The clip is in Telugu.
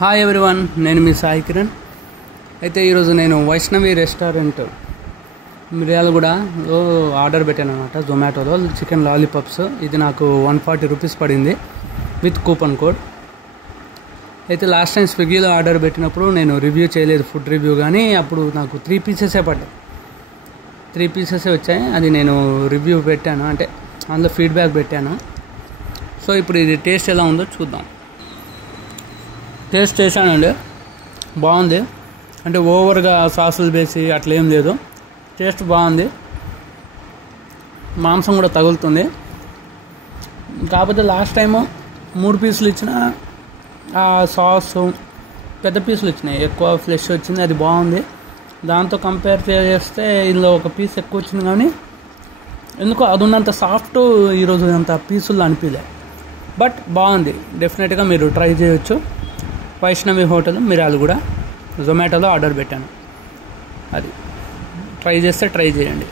హాయ్ ఎవ్రీవన్, నేను మీ సాయి కిరణ్. అయితే ఈరోజు నేను వైష్ణవి రెస్టారెంట్ మిర్యాలగూడలో ఆర్డర్ పెట్టాను అనమాట. జొమాటోలో చికెన్ లాలీపాప్స్. ఇది నాకు 140 రూపీస్ పడింది విత్ కూపన్ కోడ్. అయితే లాస్ట్ టైం స్విగ్గీలో ఆర్డర్ పెట్టినప్పుడు నేను రివ్యూ చేయలేదు, ఫుడ్ రివ్యూ, కానీ అప్పుడు నాకు 3 పీసెసే పడ్డాయి. 3 పీసెసే వచ్చాయి. అది నేను రివ్యూ పెట్టాను, అంటే అందులో ఫీడ్బ్యాక్ పెట్టాను. సో ఇప్పుడు ఇది టేస్ట్ ఎలా ఉందో చూద్దాం. టేస్ట్ చేశానండి, బాగుంది. అంటే ఓవర్గా సాసులు వేసి అట్లా ఏం లేదు, టేస్ట్ బాగుంది. మాంసం కూడా తగులుతుంది. కాకపోతే లాస్ట్ టైము 3 పీసులు ఇచ్చిన ఆ సాసు పెద్ద పీసులు వచ్చినాయి, ఎక్కువ ఫ్లెష్ వచ్చింది, అది బాగుంది. దాంతో కంపేర్ చేస్తే ఇందులో ఒక పీస్ ఎక్కువ వచ్చింది, కానీ ఎందుకో అది ఉన్నంత సాఫ్ట్ ఈరోజు అంత పీసులు అనిపించలే. బట్ బాగుంది, డెఫినెట్గా మీరు ట్రై చేయొచ్చు. వైష్ణవి హోటల్ మిర్యాలగూడ, జొమాటోలో ఆర్డర్ పెట్టాను. అది ట్రై చేస్తే ట్రై చేయండి.